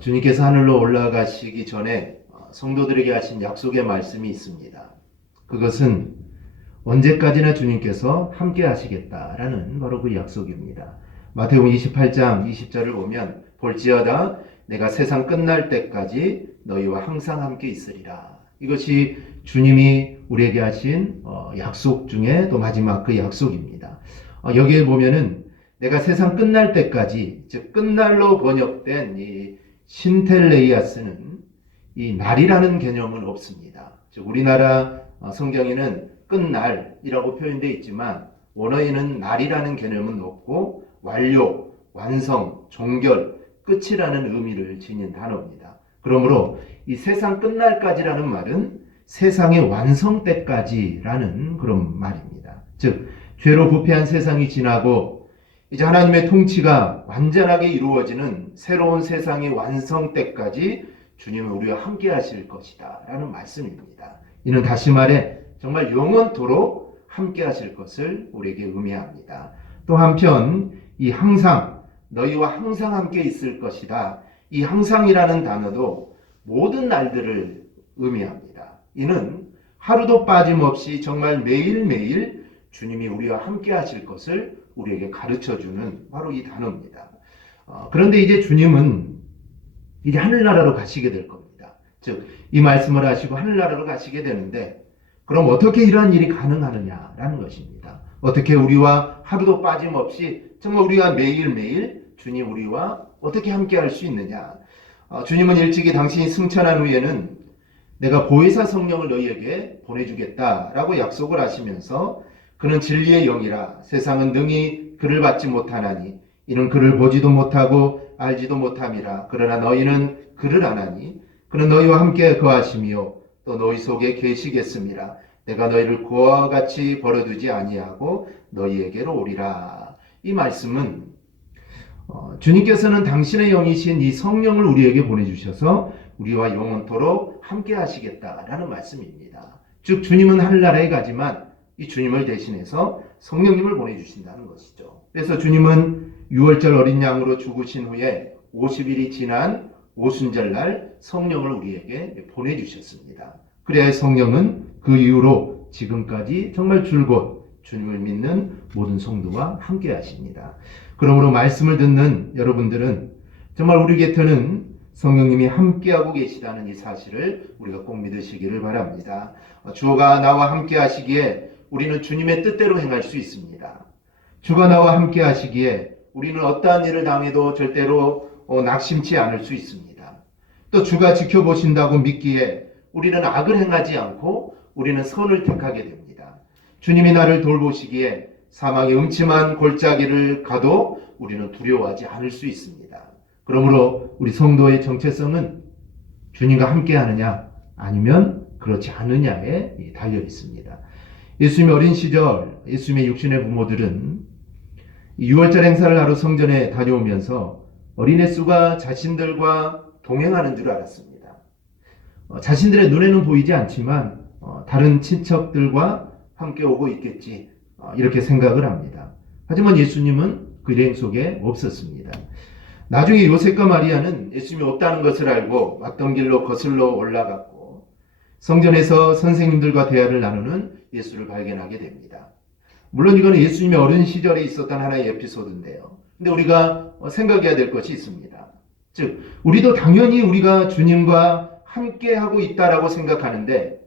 주님께서 하늘로 올라가시기 전에 성도들에게 하신 약속의 말씀이 있습니다. 그것은 언제까지나 주님께서 함께 하시겠다라는 바로 그 약속입니다. 마태복음 28장 20절을 보면 볼지어다 내가 세상 끝날 때까지 너희와 항상 함께 있으리라. 이것이 주님이 우리에게 하신 약속 중에 또 마지막 그 약속입니다. 여기에 보면은 내가 세상 끝날 때까지, 즉 끝날로 번역된 이 신텔레이아스는 이 날이라는 개념은 없습니다. 즉 우리나라 성경에는 끝날이라고 표현되어 있지만 원어에는 날이라는 개념은 없고 완료, 완성, 종결, 끝이라는 의미를 지닌 단어입니다. 그러므로 이 세상 끝날까지라는 말은 세상의 완성 때까지라는 그런 말입니다. 즉 죄로 부패한 세상이 지나고 이제 하나님의 통치가 완전하게 이루어지는 새로운 세상의 완성 때까지 주님은 우리와 함께 하실 것이다 라는 말씀입니다. 이는 다시 말해 정말 영원토록 함께 하실 것을 우리에게 의미합니다. 또 한편 이 항상, 너희와 항상 함께 있을 것이다, 이 항상이라는 단어도 모든 날들을 의미합니다. 이는 하루도 빠짐없이 정말 매일매일 주님이 우리와 함께 하실 것을 우리에게 가르쳐주는 바로 이 단어입니다. 그런데 이제 주님은 이제 하늘나라로 가시게 될 겁니다. 즉 이 말씀을 하시고 하늘나라로 가시게 되는데 그럼 어떻게 이러한 일이 가능하느냐라는 것입니다. 어떻게 우리와 하루도 빠짐없이 정말 우리가 매일매일 주님 우리와 어떻게 함께 할 수 있느냐. 주님은 일찍이 당신이 승천한 후에는 내가 보혜사 성령을 너희에게 보내주겠다라고 약속을 하시면서 그는 진리의 영이라 세상은 능히 그를 받지 못하나니 이는 그를 보지도 못하고 알지도 못함이라. 그러나 너희는 그를 아나니 그는 너희와 함께 거하시며 또 너희 속에 계시겠습니다. 내가 너희를 고아와 같이 버려두지 아니하고 너희에게로 오리라. 이 말씀은 주님께서는 당신의 영이신 이 성령을 우리에게 보내주셔서 우리와 영원토록 함께 하시겠다라는 말씀입니다. 즉 주님은 하늘나라에 가지만 이 주님을 대신해서 성령님을 보내주신다는 것이죠. 그래서 주님은 6월절 어린 양으로 죽으신 후에 50일이 지난 오순절날 성령을 우리에게 보내주셨습니다. 그래야 성령은 그 이후로 지금까지 정말 줄곧 주님을 믿는 모든 성도와 함께 하십니다. 그러므로 말씀을 듣는 여러분들은 정말 우리 곁에는 성령님이 함께하고 계시다는 이 사실을 우리가 꼭 믿으시기를 바랍니다. 주가 나와 함께 하시기에 우리는 주님의 뜻대로 행할 수 있습니다. 주가 나와 함께 하시기에 우리는 어떠한 일을 당해도 절대로 낙심치 않을 수 있습니다. 또 주가 지켜보신다고 믿기에 우리는 악을 행하지 않고 우리는 선을 택하게 됩니다. 주님이 나를 돌보시기에 사망의 음침한 골짜기를 가도 우리는 두려워하지 않을 수 있습니다. 그러므로 우리 성도의 정체성은 주님과 함께 하느냐 아니면 그렇지 않느냐에 달려 있습니다. 예수님의 어린 시절 예수님의 육신의 부모들은 6월절 행사를 하러 성전에 다녀오면서 어린 예수가 자신들과 동행하는 줄 알았습니다. 자신들의 눈에는 보이지 않지만 다른 친척들과 함께 오고 있겠지 이렇게 생각을 합니다. 하지만 예수님은 그 일행 속에 없었습니다. 나중에 요셉과 마리아는 예수님이 없다는 것을 알고 왔던 길로 거슬러 올라갔고 성전에서 선생님들과 대화를 나누는 예수를 발견하게 됩니다. 물론 이거는 예수님의 어린 시절에 있었던 하나의 에피소드인데요. 근데 우리가 생각해야 될 것이 있습니다. 즉 우리도 당연히 우리가 주님과 함께하고 있다라고 생각하는데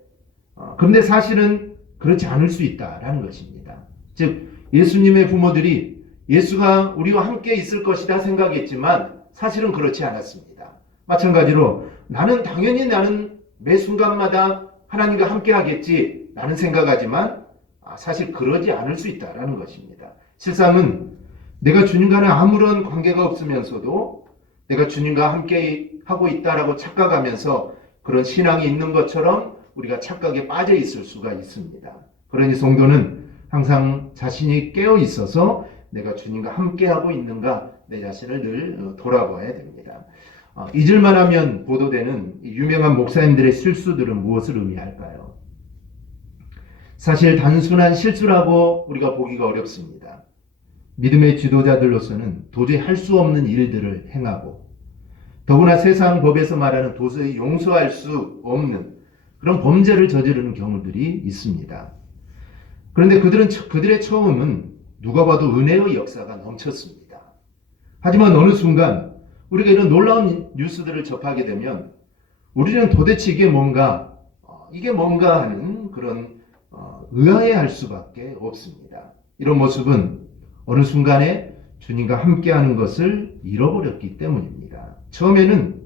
그런데 사실은 그렇지 않을 수 있다라는 것입니다. 즉 예수님의 부모들이 예수가 우리와 함께 있을 것이다 생각했지만 사실은 그렇지 않았습니다. 마찬가지로 나는 매 순간마다 하나님과 함께 하겠지 라는 생각하지만 사실 그러지 않을 수 있다라는 것입니다. 실상은 내가 주님과는 아무런 관계가 없으면서도 내가 주님과 함께 하고 있다라고 착각하면서 그런 신앙이 있는 것처럼 우리가 착각에 빠져 있을 수가 있습니다. 그러니 성도는 항상 자신이 깨어 있어서 내가 주님과 함께하고 있는가 내 자신을 늘 돌아봐야 됩니다. 잊을만 하면 보도되는 유명한 목사님들의 실수들은 무엇을 의미할까요? 사실 단순한 실수라고 우리가 보기가 어렵습니다. 믿음의 지도자들로서는 도저히 할 수 없는 일들을 행하고 더구나 세상 법에서 말하는 도저히 용서할 수 없는 그런 범죄를 저지르는 경우들이 있습니다. 그런데 그들의 처음은 누가 봐도 은혜의 역사가 넘쳤습니다. 하지만 어느 순간 우리가 이런 놀라운 뉴스들을 접하게 되면 우리는 도대체 이게 뭔가 하는 그런 의아해할 수밖에 없습니다. 이런 모습은 어느 순간에 주님과 함께하는 것을 잃어버렸기 때문입니다. 처음에는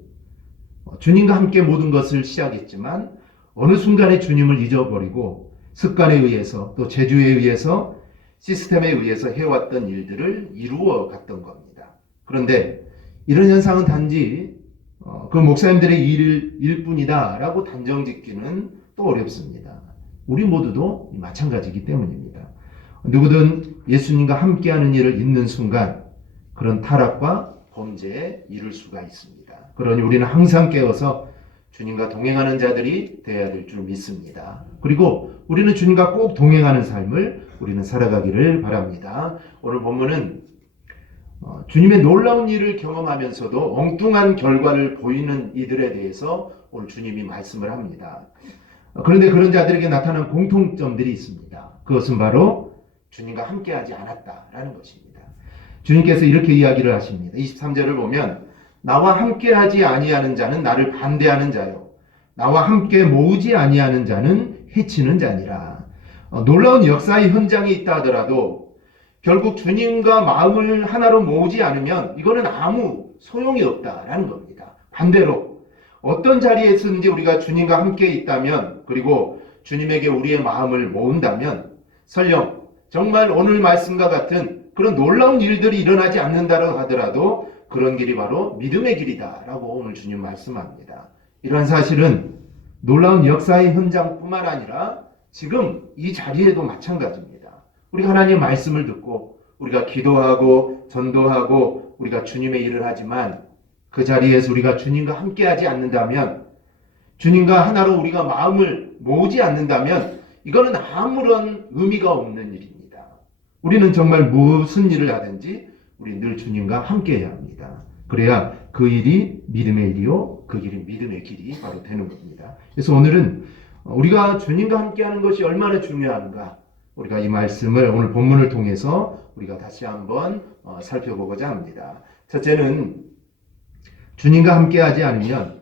주님과 함께 모든 것을 시작했지만 어느 순간에 주님을 잊어버리고 습관에 의해서 또 재주에 의해서 시스템에 의해서 해왔던 일들을 이루어 갔던 겁니다. 그런데 이런 현상은 단지 그 목사님들의 일일 뿐이다 라고 단정 짓기는 또 어렵습니다. 우리 모두도 마찬가지이기 때문입니다. 누구든 예수님과 함께하는 일을 잊는 순간 그런 타락과 범죄에 이를 수가 있습니다. 그러니 우리는 항상 깨어서 주님과 동행하는 자들이 되어야 될 줄 믿습니다. 그리고 우리는 주님과 꼭 동행하는 삶을 우리는 살아가기를 바랍니다. 오늘 본문은 주님의 놀라운 일을 경험하면서도 엉뚱한 결과를 보이는 이들에 대해서 오늘 주님이 말씀을 합니다. 그런데 그런 자들에게 나타난 공통점들이 있습니다. 그것은 바로 주님과 함께하지 않았다라는 것입니다. 주님께서 이렇게 이야기를 하십니다. 23절을 보면 나와 함께하지 아니하는 자는 나를 반대하는 자요 나와 함께 모으지 아니하는 자는 해치는 자니라. 놀라운 역사의 현장이 있다 하더라도 결국 주님과 마음을 하나로 모으지 않으면 이거는 아무 소용이 없다라는 겁니다. 반대로 어떤 자리에서든지 우리가 주님과 함께 있다면 그리고 주님에게 우리의 마음을 모은다면 설령 정말 오늘 말씀과 같은 그런 놀라운 일들이 일어나지 않는다고 하더라도 그런 길이 바로 믿음의 길이다라고 오늘 주님 말씀합니다. 이러한 사실은 놀라운 역사의 현장뿐만 아니라 지금 이 자리에도 마찬가지입니다. 우리가 하나님의 말씀을 듣고 우리가 기도하고 전도하고 우리가 주님의 일을 하지만 그 자리에서 우리가 주님과 함께하지 않는다면 주님과 하나로 우리가 마음을 모으지 않는다면 이거는 아무런 의미가 없는 일입니다. 우리는 정말 무슨 일을 하든지 우리 늘 주님과 함께해야 합니다. 그래야 그 일이 믿음의 일이요 그 길이 믿음의 길이 바로 되는 겁니다. 그래서 오늘은 우리가 주님과 함께하는 것이 얼마나 중요한가 우리가 이 말씀을 오늘 본문을 통해서 우리가 다시 한번 살펴보고자 합니다. 첫째는 주님과 함께하지 않으면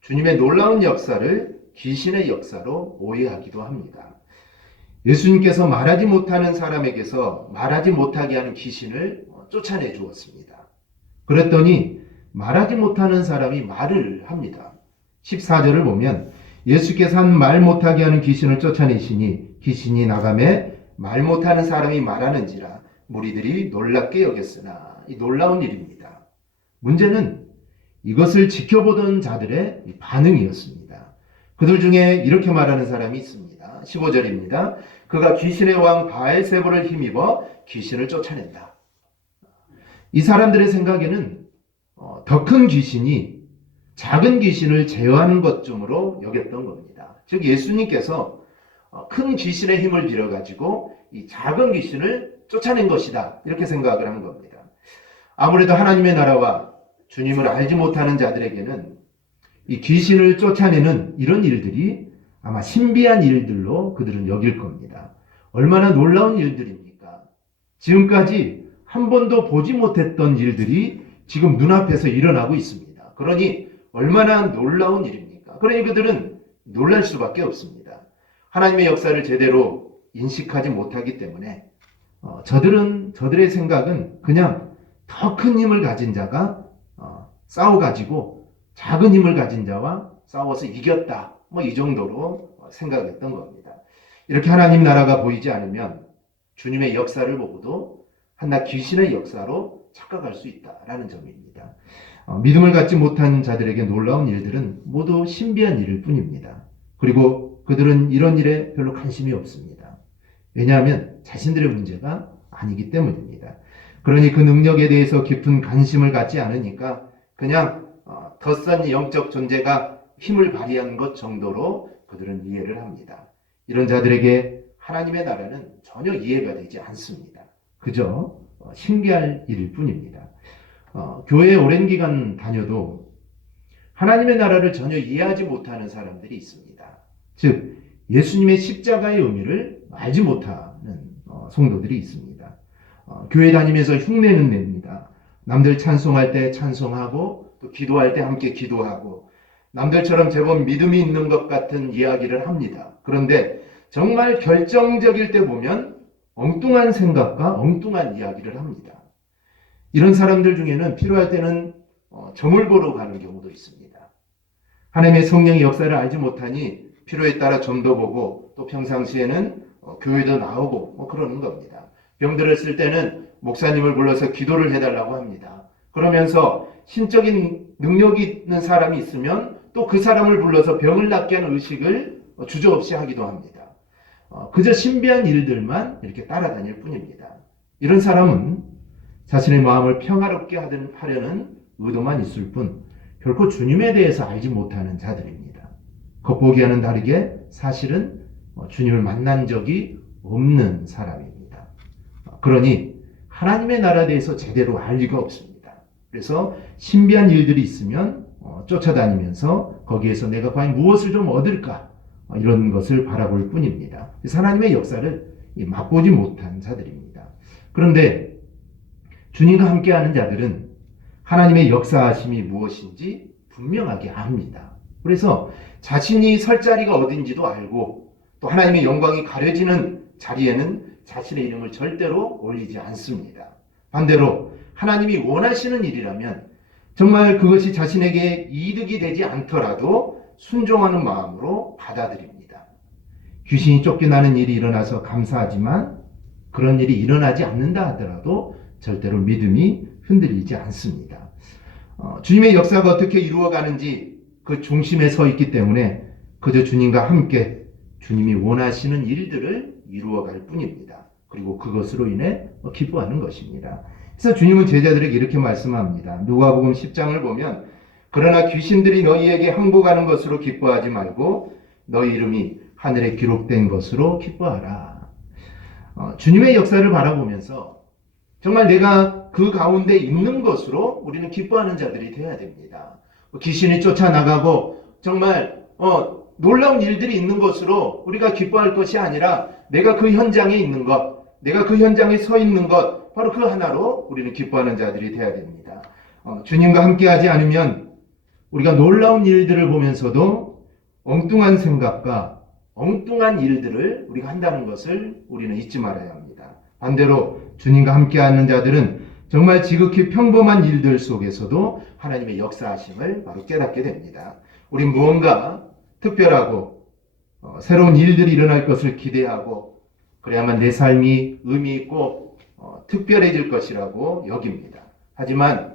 주님의 놀라운 역사를 귀신의 역사로 오해하기도 합니다. 예수님께서 말하지 못하는 사람에게서 말하지 못하게 하는 귀신을 쫓아내 주었습니다. 그랬더니 말하지 못하는 사람이 말을 합니다. 14절을 보면 예수께서 한 말 못하게 하는 귀신을 쫓아내시니 귀신이 나가매 말 못하는 사람이 말하는지라 무리들이 놀랍게 여겼으나 이 놀라운 일입니다. 문제는 이것을 지켜보던 자들의 반응이었습니다. 그들 중에 이렇게 말하는 사람이 있습니다. 15절입니다. 그가 귀신의 왕 바알세불을 힘입어 귀신을 쫓아낸다. 이 사람들의 생각에는 더 큰 귀신이 작은 귀신을 제어하는 것쯤으로 여겼던 겁니다. 즉 예수님께서 큰 귀신의 힘을 빌어가지고 이 작은 귀신을 쫓아낸 것이다 이렇게 생각을 한 겁니다. 아무래도 하나님의 나라와 주님을 알지 못하는 자들에게는 이 귀신을 쫓아내는 이런 일들이 아마 신비한 일들로 그들은 여길 겁니다. 얼마나 놀라운 일들입니까? 지금까지 한 번도 보지 못했던 일들이 지금 눈앞에서 일어나고 있습니다. 그러니 얼마나 놀라운 일입니까? 그러니 그들은 놀랄 수밖에 없습니다. 하나님의 역사를 제대로 인식하지 못하기 때문에 저들의 생각은 그냥 더 큰 힘을 가진 자가 싸워가지고 작은 힘을 가진 자와 싸워서 이겼다. 이 정도로 생각했던 겁니다. 이렇게 하나님 나라가 보이지 않으면 주님의 역사를 보고도 한낱 귀신의 역사로 착각할 수 있다라는 점입니다. 믿음을 갖지 못한 자들에게 놀라운 일들은 모두 신비한 일일 뿐입니다. 그리고 그들은 이런 일에 별로 관심이 없습니다. 왜냐하면 자신들의 문제가 아니기 때문입니다. 그러니 그 능력에 대해서 깊은 관심을 갖지 않으니까 그냥 덧선 영적 존재가 힘을 발휘하는 것 정도로 그들은 이해를 합니다. 이런 자들에게 하나님의 나라는 전혀 이해가 되지 않습니다. 그저 신기할 일일 뿐입니다. 교회에 오랜 기간 다녀도 하나님의 나라를 전혀 이해하지 못하는 사람들이 있습니다. 즉 예수님의 십자가의 의미를 알지 못하는 성도들이 있습니다. 교회 다니면서 흉내는 냅니다. 남들 찬송할 때 찬송하고 또 기도할 때 함께 기도하고 남들처럼 제법 믿음이 있는 것 같은 이야기를 합니다. 그런데 정말 결정적일 때 보면 엉뚱한 생각과 엉뚱한 이야기를 합니다. 이런 사람들 중에는 필요할 때는 점을 보러 가는 경우도 있습니다. 하나님의 성령의 역사를 알지 못하니 필요에 따라 점도 보고 또 평상시에는 교회도 나오고 그러는 겁니다. 병들었을 때는 목사님을 불러서 기도를 해달라고 합니다. 그러면서 신적인 능력이 있는 사람이 있으면 또 그 사람을 불러서 병을 낫게 하는 의식을 주저없이 하기도 합니다. 그저 신비한 일들만 이렇게 따라다닐 뿐입니다. 이런 사람은 자신의 마음을 평화롭게 하려는 의도만 있을 뿐 결코 주님에 대해서 알지 못하는 자들입니다. 겉보기와는 다르게 사실은 주님을 만난 적이 없는 사람입니다. 그러니 하나님의 나라에 대해서 제대로 알 리가 없습니다. 그래서 신비한 일들이 있으면 쫓아다니면서 거기에서 내가 과연 무엇을 좀 얻을까 이런 것을 바라볼 뿐입니다. 그래서 하나님의 역사를 맛보지 못한 자들입니다. 그런데 주님과 함께하는 자들은 하나님의 역사하심이 무엇인지 분명하게 압니다. 그래서 자신이 설 자리가 어딘지도 알고 또 하나님의 영광이 가려지는 자리에는 자신의 이름을 절대로 올리지 않습니다. 반대로 하나님이 원하시는 일이라면 정말 그것이 자신에게 이득이 되지 않더라도 순종하는 마음으로 받아들입니다. 귀신이 쫓겨나는 일이 일어나서 감사하지만 그런 일이 일어나지 않는다 하더라도 절대로 믿음이 흔들리지 않습니다. 주님의 역사가 어떻게 이루어가는지 그 중심에 서 있기 때문에 그저 주님과 함께 주님이 원하시는 일들을 이루어갈 뿐입니다. 그리고 그것으로 인해 기뻐하는 것입니다. 그래서 주님은 제자들에게 이렇게 말씀합니다. 누가복음 10장을 보면 그러나 귀신들이 너희에게 항복하는 것으로 기뻐하지 말고 너희 이름이 하늘에 기록된 것으로 기뻐하라. 주님의 역사를 바라보면서 정말 내가 그 가운데 있는 것으로 우리는 기뻐하는 자들이 되어야 됩니다. 귀신이 쫓아나가고 정말 놀라운 일들이 있는 것으로 우리가 기뻐할 것이 아니라 내가 그 현장에 있는 것, 내가 그 현장에 서 있는 것, 바로 그 하나로 우리는 기뻐하는 자들이 되어야 됩니다. 주님과 함께하지 않으면 우리가 놀라운 일들을 보면서도 엉뚱한 생각과 엉뚱한 일들을 우리가 한다는 것을 우리는 잊지 말아야 합니다. 반대로 주님과 함께하는 자들은 정말 지극히 평범한 일들 속에서도 하나님의 역사하심을 바로 깨닫게 됩니다. 우린 무언가 특별하고 새로운 일들이 일어날 것을 기대하고 그래야만 내 삶이 의미 있고 특별해질 것이라고 여깁니다. 하지만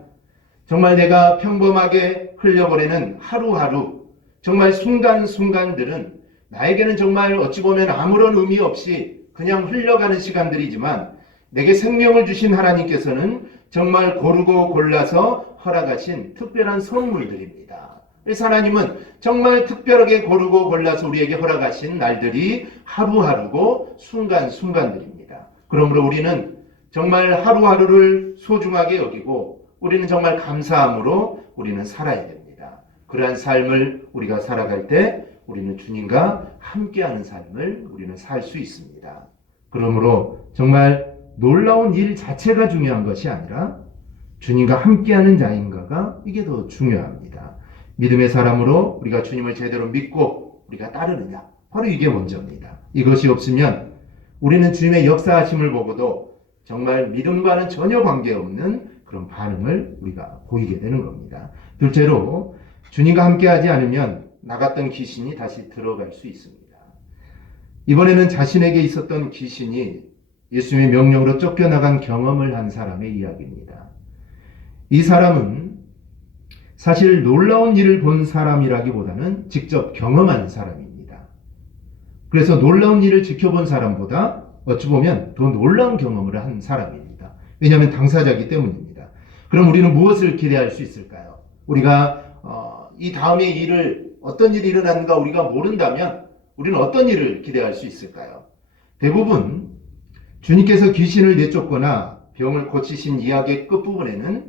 정말 내가 평범하게 흘려보내는 하루하루 정말 순간순간들은 나에게는 정말 어찌 보면 아무런 의미 없이 그냥 흘러가는 시간들이지만 내게 생명을 주신 하나님께서는 정말 고르고 골라서 허락하신 특별한 선물들입니다. 그래서 하나님은 정말 특별하게 고르고 골라서 우리에게 허락하신 날들이 하루하루고 순간순간들입니다. 그러므로 우리는 정말 하루하루를 소중하게 여기고 우리는 정말 감사함으로 우리는 살아야 됩니다. 그러한 삶을 우리가 살아갈 때 우리는 주님과 함께하는 삶을 우리는 살 수 있습니다. 그러므로 정말 놀라운 일 자체가 중요한 것이 아니라 주님과 함께하는 자인가가 이게 더 중요합니다. 믿음의 사람으로 우리가 주님을 제대로 믿고 우리가 따르느냐, 바로 이게 먼저입니다. 이것이 없으면 우리는 주님의 역사하심을 보고도 정말 믿음과는 전혀 관계없는 그런 반응을 우리가 보이게 되는 겁니다. 둘째로 주님과 함께하지 않으면 나갔던 귀신이 다시 들어갈 수 있습니다. 이번에는 자신에게 있었던 귀신이 예수님의 명령으로 쫓겨나간 경험을 한 사람의 이야기입니다. 이 사람은 사실 놀라운 일을 본 사람이라기보다는 직접 경험한 사람입니다. 그래서 놀라운 일을 지켜본 사람보다 어찌 보면 더 놀라운 경험을 한 사람입니다. 왜냐하면 당사자이기 때문입니다. 그럼 우리는 무엇을 기대할 수 있을까요? 우리가 이 다음의 일을 어떤 일이 일어나는가 우리가 모른다면 우리는 어떤 일을 기대할 수 있을까요? 대부분 주님께서 귀신을 내쫓거나 병을 고치신 이야기의 끝부분에는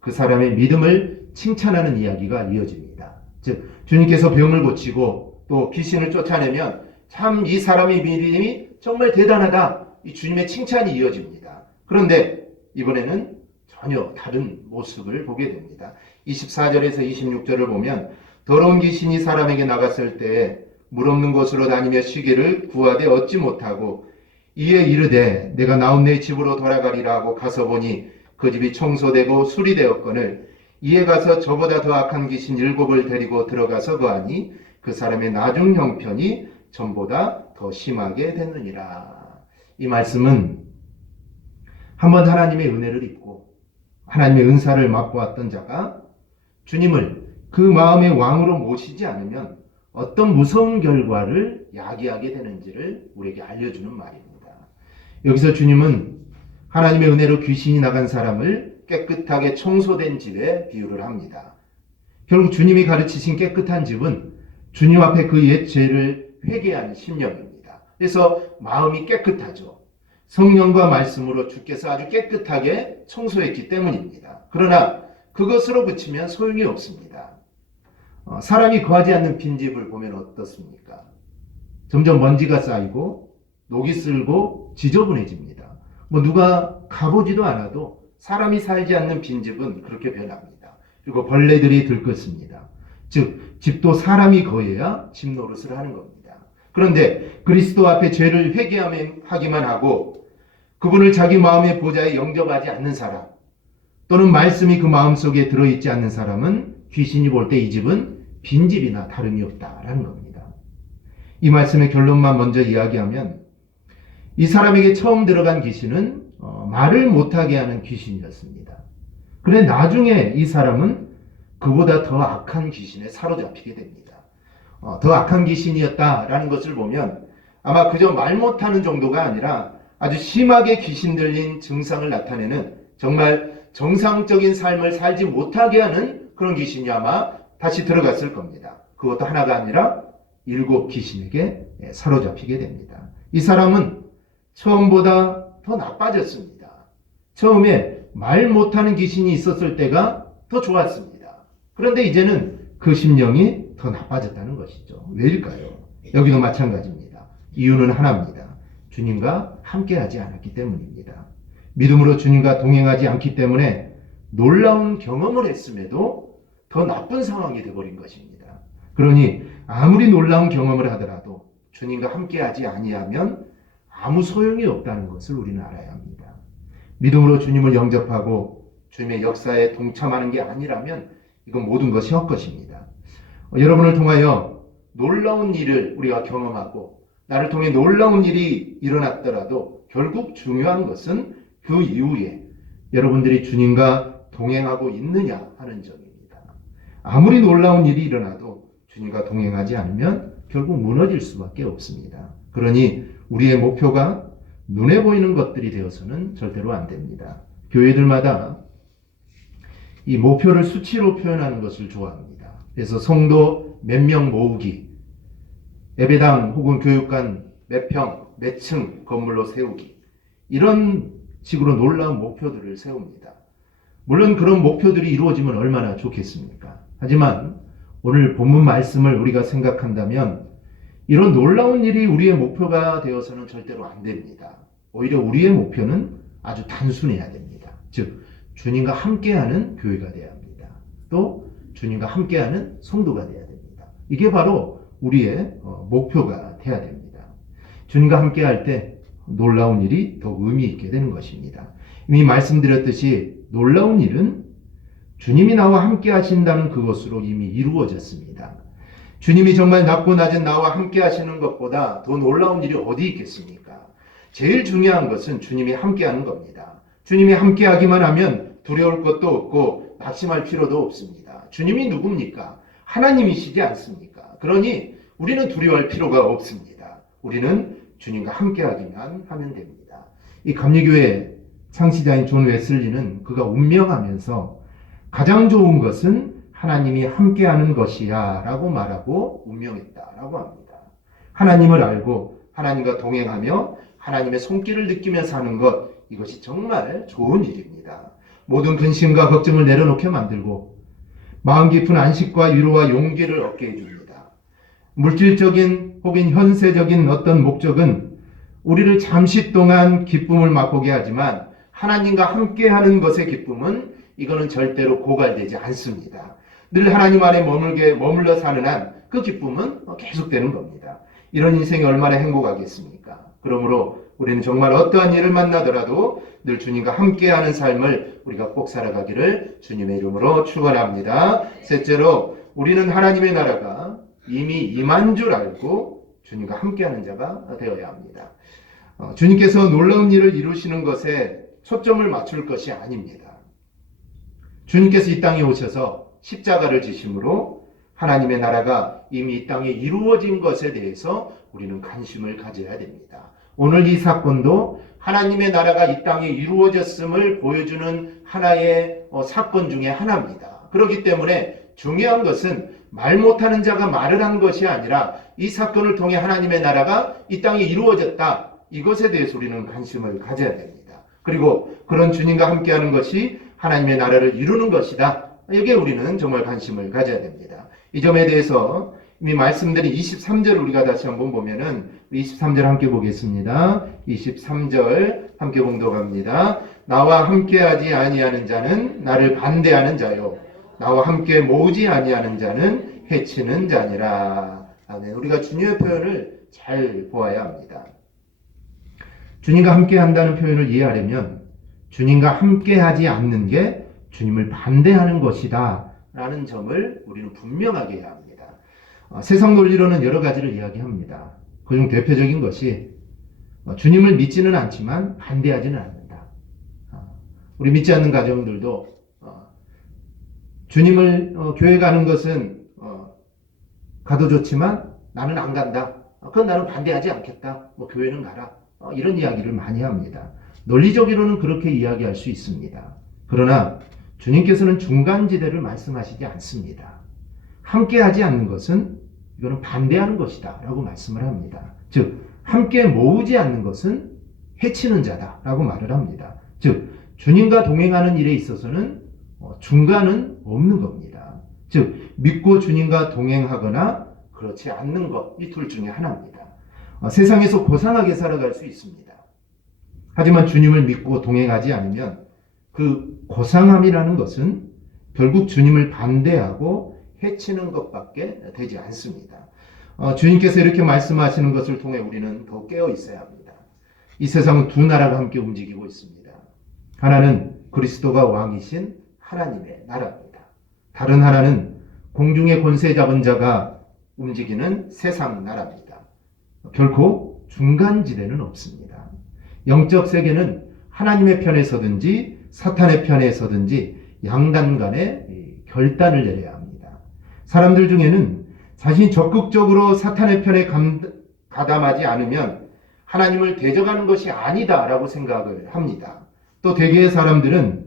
그 사람의 믿음을 칭찬하는 이야기가 이어집니다. 즉 주님께서 병을 고치고 또 귀신을 쫓아내면 참 이 사람의 믿음이 정말 대단하다. 이 주님의 칭찬이 이어집니다. 그런데 이번에는 전혀 다른 모습을 보게 됩니다. 24절에서 26절을 보면 더러운 귀신이 사람에게 나갔을 때에 물 없는 곳으로 다니며 쉬기를 구하되 얻지 못하고 이에 이르되 내가 나온 내 집으로 돌아가리라 하고 가서 보니 그 집이 청소되고 수리되었거늘 이에 가서 저보다 더 악한 귀신 7을 데리고 들어가서 거하니 그 사람의 나중 형편이 전보다 더 심하게 됐느니라. 이 말씀은 한번 하나님의 은혜를 입고 하나님의 은사를 맛보았던 자가 주님을 그 마음의 왕으로 모시지 않으면 어떤 무서운 결과를 야기하게 되는지를 우리에게 알려주는 말입니다. 여기서 주님은 하나님의 은혜로 귀신이 나간 사람을 깨끗하게 청소된 집에 비유를 합니다. 결국 주님이 가르치신 깨끗한 집은 주님 앞에 그 옛 죄를 회개하는 심령입니다. 그래서 마음이 깨끗하죠. 성령과 말씀으로 주께서 아주 깨끗하게 청소했기 때문입니다. 그러나 그것으로 그치면 소용이 없습니다. 사람이 거하지 않는 빈집을 보면 어떻습니까? 점점 먼지가 쌓이고 녹이 슬고 지저분해집니다. 누가 가보지도 않아도 사람이 살지 않는 빈집은 그렇게 변합니다. 그리고 벌레들이 들끓습니다. 즉 집도 사람이 거해야 집 노릇을 하는 겁니다. 그런데 그리스도 앞에 죄를 회개하기만 하고 그분을 자기 마음의 보좌에 영접하지 않는 사람 또는 말씀이 그 마음속에 들어있지 않는 사람은 귀신이 볼 때 이 집은 빈집이나 다름이 없다라는 겁니다. 이 말씀의 결론만 먼저 이야기하면 이 사람에게 처음 들어간 귀신은 말을 못하게 하는 귀신이었습니다. 그런데 나중에 이 사람은 그보다 더 악한 귀신에 사로잡히게 됩니다. 더 악한 귀신이었다라는 것을 보면 아마 그저 말 못하는 정도가 아니라 아주 심하게 귀신 들린 증상을 나타내는 정말 정상적인 삶을 살지 못하게 하는 그런 귀신이 아마 다시 들어갔을 겁니다. 그것도 하나가 아니라 7 귀신에게 사로잡히게 됩니다. 이 사람은 처음보다 더 나빠졌습니다. 처음에 말 못하는 귀신이 있었을 때가 더 좋았습니다. 그런데 이제는 그 심령이 더 나빠졌다는 것이죠. 왜일까요? 여기도 마찬가지입니다. 이유는 하나입니다. 주님과 함께하지 않았기 때문입니다. 믿음으로 주님과 동행하지 않기 때문에 놀라운 경험을 했음에도 더 나쁜 상황이 되어버린 것입니다. 그러니 아무리 놀라운 경험을 하더라도 주님과 함께하지 아니하면 아무 소용이 없다는 것을 우리는 알아야 합니다. 믿음으로 주님을 영접하고 주님의 역사에 동참하는 게 아니라면 이건 모든 것이 헛것입니다. 여러분을 통하여 놀라운 일을 우리가 경험하고 나를 통해 놀라운 일이 일어났더라도 결국 중요한 것은 그 이후에 여러분들이 주님과 동행하고 있느냐 하는 점입니다. 아무리 놀라운 일이 일어나도 주님과 동행하지 않으면 결국 무너질 수밖에 없습니다. 그러니 우리의 목표가 눈에 보이는 것들이 되어서는 절대로 안 됩니다. 교회들마다 이 목표를 수치로 표현하는 것을 좋아합니다. 그래서 성도 몇 명 모으기, 예배당 혹은 교육관 몇 평, 몇 층 건물로 세우기, 이런 식으로 놀라운 목표들을 세웁니다. 물론 그런 목표들이 이루어지면 얼마나 좋겠습니까? 하지만 오늘 본문 말씀을 우리가 생각한다면 이런 놀라운 일이 우리의 목표가 되어서는 절대로 안 됩니다. 오히려 우리의 목표는 아주 단순해야 됩니다. 즉 주님과 함께하는 교회가 되어야 합니다. 또 주님과 함께하는 성도가 되어야 됩니다. 이게 바로 우리의 목표가 되어야 됩니다. 주님과 함께할 때 놀라운 일이 더 의미 있게 되는 것입니다. 이미 말씀드렸듯이 놀라운 일은 주님이 나와 함께 하신다는 그것으로 이미 이루어졌습니다. 주님이 정말 낮고 낮은 나와 함께 하시는 것보다 더 놀라운 일이 어디 있겠습니까? 제일 중요한 것은 주님이 함께 하는 겁니다. 주님이 함께 하기만 하면 두려울 것도 없고 낙심할 필요도 없습니다. 주님이 누굽니까? 하나님이시지 않습니까? 그러니 우리는 두려워할 필요가 없습니다. 우리는 주님과 함께 하기만 하면 됩니다. 이 감리교회 창시자인 존 웨슬리는 그가 운명하면서 가장 좋은 것은 하나님이 함께하는 것이야 라고 말하고 운명했다라고 합니다. 하나님을 알고 하나님과 동행하며 하나님의 손길을 느끼며 사는 것, 이것이 정말 좋은 일입니다. 모든 근심과 걱정을 내려놓게 만들고 마음 깊은 안식과 위로와 용기를 얻게 해줍니다. 물질적인 혹은 현세적인 어떤 목적은 우리를 잠시 동안 기쁨을 맛보게 하지만 하나님과 함께하는 것의 기쁨은 이거는 절대로 고갈되지 않습니다. 늘 하나님 안에 머물러 사는 한 그 기쁨은 계속되는 겁니다. 이런 인생이 얼마나 행복하겠습니까? 그러므로 우리는 정말 어떠한 일을 만나더라도 늘 주님과 함께하는 삶을 우리가 꼭 살아가기를 주님의 이름으로 축원합니다. 셋째로 우리는 하나님의 나라가 이미 임한 줄 알고 주님과 함께하는 자가 되어야 합니다. 주님께서 놀라운 일을 이루시는 것에 초점을 맞출 것이 아닙니다. 주님께서 이 땅에 오셔서 십자가를 지심으로 하나님의 나라가 이미 이 땅에 이루어진 것에 대해서 우리는 관심을 가져야 됩니다. 오늘 이 사건도 하나님의 나라가 이 땅에 이루어졌음을 보여주는 하나의 사건 중에 하나입니다. 그렇기 때문에 중요한 것은 말 못하는 자가 말을 한 것이 아니라 이 사건을 통해 하나님의 나라가 이 땅에 이루어졌다. 이것에 대해서 우리는 관심을 가져야 됩니다. 그리고 그런 주님과 함께하는 것이 하나님의 나라를 이루는 것이다. 여기에 우리는 정말 관심을 가져야 됩니다. 이 점에 대해서 이미 말씀드린 23절 우리가 다시 한번 보면은 23절 함께 보겠습니다. 23절 함께 봉독합니다. 나와 함께하지 아니하는 자는 나를 반대하는 자요, 나와 함께 모으지 아니하는 자는 해치는 자니라. 아멘. 우리가 주님의 표현을 잘 보아야 합니다. 주님과 함께 한다는 표현을 이해하려면 주님과 함께 하지 않는 게 주님을 반대하는 것이다 라는 점을 우리는 분명하게 해야 합니다. 세상 논리로는 여러 가지를 이야기합니다. 그중 대표적인 것이 주님을 믿지는 않지만 반대하지는 않는다. 우리 믿지 않는 가정들도 주님을 교회 가는 것은 가도 좋지만 나는 안 간다. 그건 나는 반대하지 않겠다. 교회는 가라. 이런 이야기를 많이 합니다. 논리적으로는 그렇게 이야기할 수 있습니다. 그러나 주님께서는 중간지대를 말씀하시지 않습니다. 함께하지 않는 것은 이거는 반대하는 것이다 라고 말씀을 합니다. 즉 함께 모으지 않는 것은 해치는 자다 라고 말을 합니다. 즉 주님과 동행하는 일에 있어서는 중간은 없는 겁니다. 즉 믿고 주님과 동행하거나 그렇지 않는 것, 이 둘 중에 하나입니다. 세상에서 고상하게 살아갈 수 있습니다. 하지만 주님을 믿고 동행하지 않으면 그 고상함이라는 것은 결국 주님을 반대하고 해치는 것밖에 되지 않습니다. 주님께서 이렇게 말씀하시는 것을 통해 우리는 더 깨어 있어야 합니다. 이 세상은 두 나라가 함께 움직이고 있습니다. 하나는 그리스도가 왕이신 하나님의 나라입니다. 다른 하나는 공중의 권세 잡은 자가 움직이는 세상 나라입니다. 결코 중간지대는 없습니다. 영적 세계는 하나님의 편에 서든지 사탄의 편에 서든지 양단 간에 결단을 내려야 합니다. 사람들 중에는 자신이 적극적으로 사탄의 편에 가담하지 않으면 하나님을 대적하는 것이 아니다라고 생각을 합니다. 또 대개의 사람들은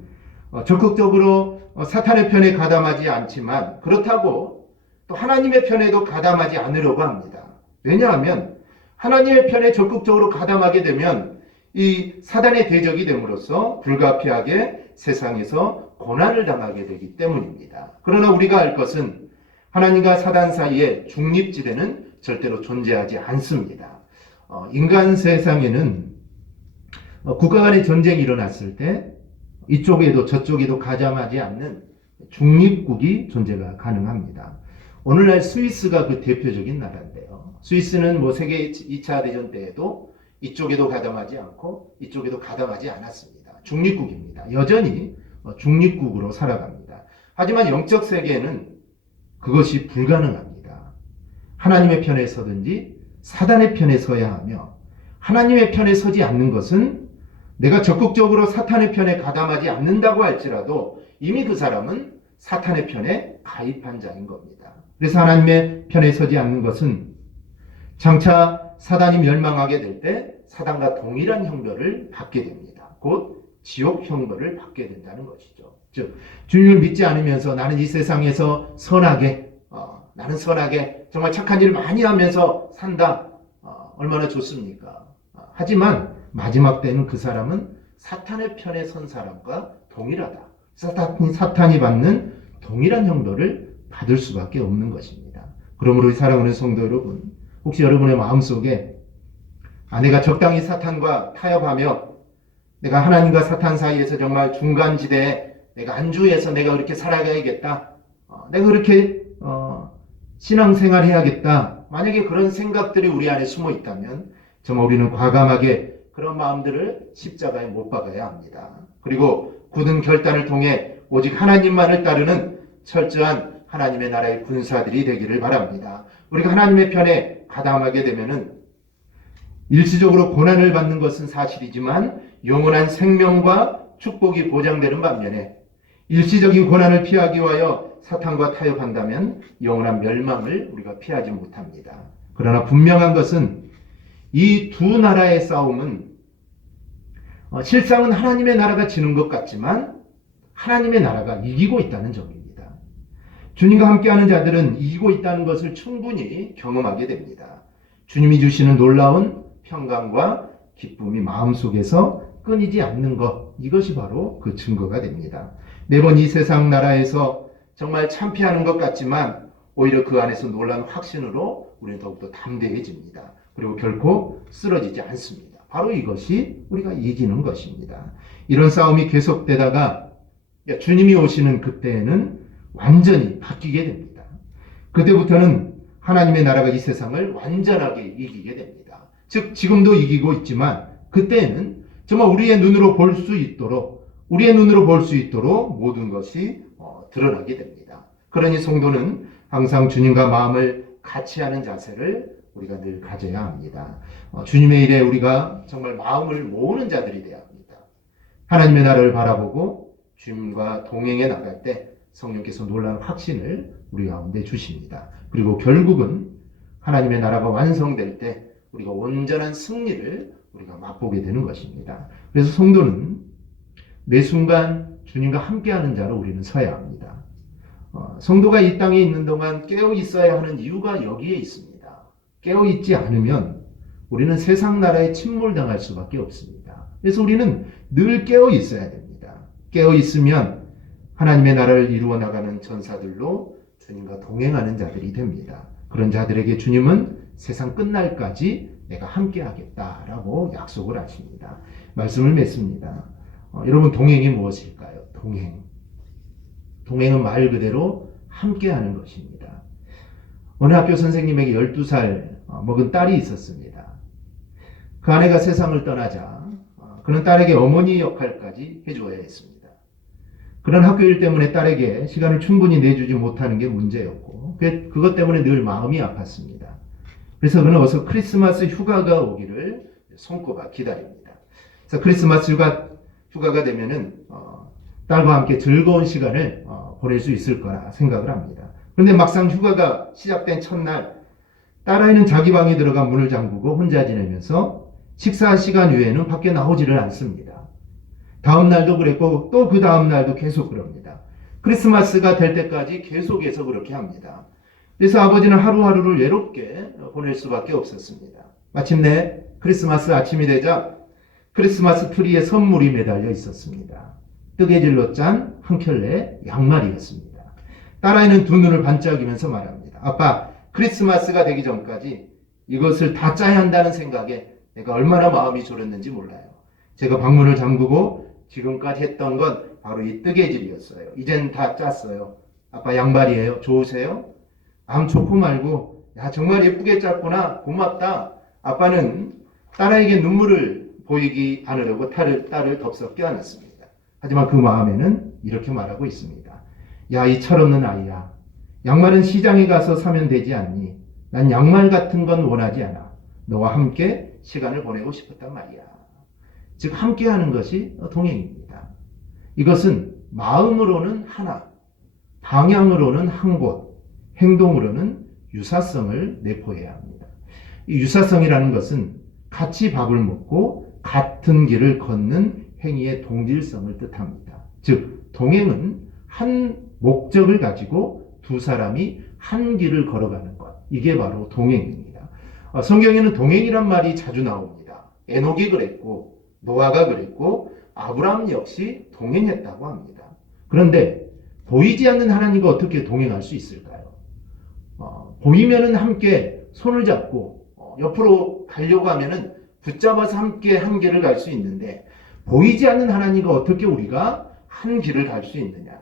적극적으로 사탄의 편에 가담하지 않지만 그렇다고 또 하나님의 편에도 가담하지 않으려고 합니다. 왜냐하면 하나님의 편에 적극적으로 가담하게 되면 이 사단의 대적이 됨으로써 불가피하게 세상에서 고난을 당하게 되기 때문입니다. 그러나 우리가 알 것은 하나님과 사단 사이에 중립지대는 절대로 존재하지 않습니다. 인간 세상에는 국가 간의 전쟁이 일어났을 때 이쪽에도 저쪽에도 가담하지 않는 중립국이 존재가 가능합니다. 오늘날 스위스가 그 대표적인 나라인데요. 스위스는 세계 2차 대전 때에도 이쪽에도 가담하지 않고 이쪽에도 가담하지 않았습니다. 중립국입니다. 여전히 중립국으로 살아갑니다. 하지만 영적 세계에는 그것이 불가능합니다. 하나님의 편에 서든지 사단의 편에 서야 하며 하나님의 편에 서지 않는 것은 내가 적극적으로 사탄의 편에 가담하지 않는다고 할지라도 이미 그 사람은 사탄의 편에 가입한 자인 겁니다. 그래서 하나님의 편에 서지 않는 것은 장차 사단이 멸망하게 될 때 사단과 동일한 형벌을 받게 됩니다. 곧 지옥 형벌을 받게 된다는 것이죠. 즉 주님을 믿지 않으면서 나는 이 세상에서 나는 선하게 정말 착한 일을 많이 하면서 산다. 얼마나 좋습니까? 하지만 마지막 때는 그 사람은 사탄의 편에 선 사람과 동일하다. 사탄이 받는 동일한 형벌을 받을 수밖에 없는 것입니다. 그러므로 사랑하는 성도 여러분, 혹시 여러분의 마음속에 내가 적당히 사탄과 타협하며 내가 하나님과 사탄 사이에서 정말 중간지대에 내가 안주해서 내가 그렇게 살아가야겠다. 내가 그렇게 신앙생활 해야겠다. 만약에 그런 생각들이 우리 안에 숨어 있다면 정말 우리는 과감하게 그런 마음들을 십자가에 못 박아야 합니다. 그리고 굳은 결단을 통해 오직 하나님만을 따르는 철저한 하나님의 나라의 군사들이 되기를 바랍니다. 우리가 하나님의 편에 가담하게 되면은 일시적으로 고난을 받는 것은 사실이지만 영원한 생명과 축복이 보장되는 반면에 일시적인 고난을 피하기 위하여 사탄과 타협한다면 영원한 멸망을 우리가 피하지 못합니다. 그러나 분명한 것은 이 두 나라의 싸움은 실상은 하나님의 나라가 지는 것 같지만 하나님의 나라가 이기고 있다는 점입니다. 주님과 함께하는 자들은 이기고 있다는 것을 충분히 경험하게 됩니다. 주님이 주시는 놀라운 평강과 기쁨이 마음속에서 끊이지 않는 것, 이것이 바로 그 증거가 됩니다. 매번 이 세상 나라에서 정말 참패하는 것 같지만 오히려 그 안에서 놀라운 확신으로 우리는 더욱더 담대해집니다. 그리고 결코 쓰러지지 않습니다. 바로 이것이 우리가 이기는 것입니다. 이런 싸움이 계속되다가 주님이 오시는 그때에는 완전히 바뀌게 됩니다. 그때부터는 하나님의 나라가 이 세상을 완전하게 이기게 됩니다. 즉 지금도 이기고 있지만 그때에는 정말 우리의 눈으로 볼 수 있도록 모든 것이 드러나게 됩니다. 그러니 성도는 항상 주님과 마음을 같이 하는 자세를 우리가 늘 가져야 합니다. 주님의 일에 우리가 정말 마음을 모으는 자들이 되어야 합니다. 하나님의 나라를 바라보고 주님과 동행해 나갈 때 성령께서 놀라운 확신을 우리 가운데 주십니다. 그리고 결국은 하나님의 나라가 완성될 때 우리가 온전한 승리를 우리가 맛보게 되는 것입니다. 그래서 성도는 매 순간 주님과 함께하는 자로 우리는 서야 합니다. 성도가 이 땅에 있는 동안 깨어 있어야 하는 이유가 여기에 있습니다. 깨어 있지 않으면 우리는 세상 나라에 침몰당할 수밖에 없습니다. 그래서 우리는 늘 깨어 있어야 됩니다. 깨어 있으면 하나님의 나라를 이루어 나가는 전사들로 주님과 동행하는 자들이 됩니다. 그런 자들에게 주님은 세상 끝날까지 내가 함께 하겠다라고 약속을 하십니다. 말씀을 맺습니다. 여러분 동행이 무엇일까요? 동행은 말 그대로 함께하는 것입니다. 어느 학교 선생님에게 12살 먹은 딸이 있었습니다. 그 아내가 세상을 떠나자 그는 딸에게 어머니 역할까지 해줘야 했습니다. 그런 학교 일 때문에 딸에게 시간을 충분히 내주지 못하는 게 문제였고 그것 때문에 늘 마음이 아팠습니다. 그래서 그는 어서 크리스마스 휴가가 오기를 손꼽아 기다립니다. 그래서 크리스마스 휴가가 되면은 딸과 함께 즐거운 시간을 보낼 수 있을 거라 생각을 합니다. 그런데 막상 휴가가 시작된 첫날 딸아이는 자기 방에 들어가 문을 잠그고 혼자 지내면서 식사 시간 외에는 밖에 나오지를 않습니다. 다음 날도 그랬고 또 그 다음 날도 계속 그럽니다. 크리스마스가 될 때까지 계속해서 그렇게 합니다. 그래서 아버지는 하루하루를 외롭게 보낼 수밖에 없었습니다. 마침내 크리스마스 아침이 되자 크리스마스 트리에 선물이 매달려 있었습니다. 뜨개질로 짠 한 켤레 양말이었습니다. 딸아이는 두 눈을 반짝이면서 말합니다. 아빠, 크리스마스가 되기 전까지 이것을 다 짜야 한다는 생각에 내가 얼마나 마음이 졸였는지 몰라요. 제가 방문을 잠그고 지금까지 했던 건 바로 이 뜨개질이었어요. 이젠 다 짰어요. 아빠 양말이에요. 좋으세요? 좋고 말고 야 정말 예쁘게 짰구나. 고맙다. 아빠는 딸에게 눈물을 보이기 않으려고 딸을 덥석 껴안았습니다. 하지만 그 마음에는 이렇게 말하고 있습니다. 야, 이 철없는 아이야. 양말은 시장에 가서 사면 되지 않니? 난 양말 같은 건 원하지 않아. 너와 함께 시간을 보내고 싶었단 말이야. 즉 함께하는 것이 동행입니다. 이것은 마음으로는 하나, 방향으로는 한 곳, 행동으로는 유사성을 내포해야 합니다. 이 유사성이라는 것은 같이 밥을 먹고 같은 길을 걷는 행위의 동질성을 뜻합니다. 즉 동행은 한 목적을 가지고 두 사람이 한 길을 걸어가는 것, 이게 바로 동행입니다. 성경에는 동행이란 말이 자주 나옵니다. 에녹이 그랬고 노아가 그랬고 아브라함 역시 동행했다고 합니다. 그런데 보이지 않는 하나님과 어떻게 동행할 수 있을까요? 보이면은 함께 손을 잡고 옆으로 가려고 하면은 붙잡아서 함께 한 길을 갈 수 있는데 보이지 않는 하나님과 어떻게 우리가 한 길을 갈 수 있느냐?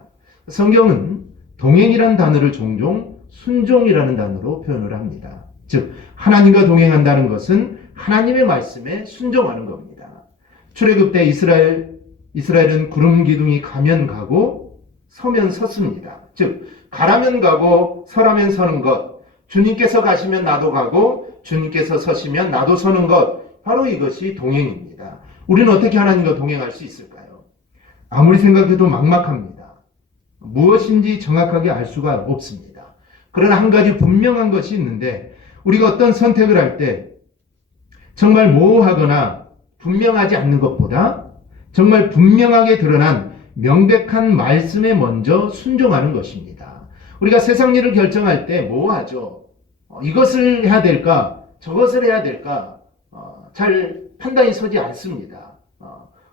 성경은 동행이라는 단어를 종종 순종이라는 단어로 표현을 합니다. 즉 하나님과 동행한다는 것은 하나님의 말씀에 순종하는 겁니다. 출애굽 때 이스라엘은 구름 기둥이 가면 가고 서면 섰습니다. 즉 가라면 가고 서라면 서는 것, 주님께서 가시면 나도 가고 주님께서 서시면 나도 서는 것, 바로 이것이 동행입니다. 우리는 어떻게 하나님과 동행할 수 있을까요? 아무리 생각해도 막막합니다. 무엇인지 정확하게 알 수가 없습니다. 그러나 한 가지 분명한 것이 있는데 우리가 어떤 선택을 할 때 정말 모호하거나 분명하지 않는 것보다 정말 분명하게 드러난 명백한 말씀에 먼저 순종하는 것입니다. 우리가 세상 일을 결정할 때 모호하죠. 이것을 해야 될까? 저것을 해야 될까? 잘 판단이 서지 않습니다.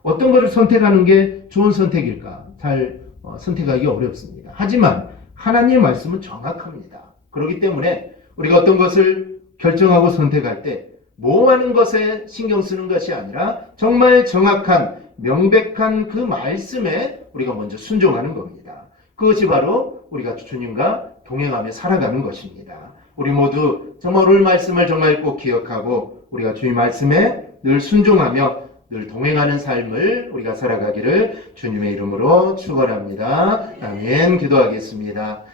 어떤 것을 선택하는 게 좋은 선택일까? 잘 선택하기 어렵습니다. 하지만 하나님의 말씀은 정확합니다. 그렇기 때문에 우리가 어떤 것을 결정하고 선택할 때 모호하는 것에 신경 쓰는 것이 아니라 정말 정확한 명백한 그 말씀에 우리가 먼저 순종하는 겁니다. 그것이 바로 우리가 주님과 동행하며 살아가는 것입니다. 우리 모두 정말 오늘 말씀을 정말 꼭 기억하고 우리가 주님 말씀에 늘 순종하며 늘 동행하는 삶을 우리가 살아가기를 주님의 이름으로 축원합니다. 아멘. 기도하겠습니다.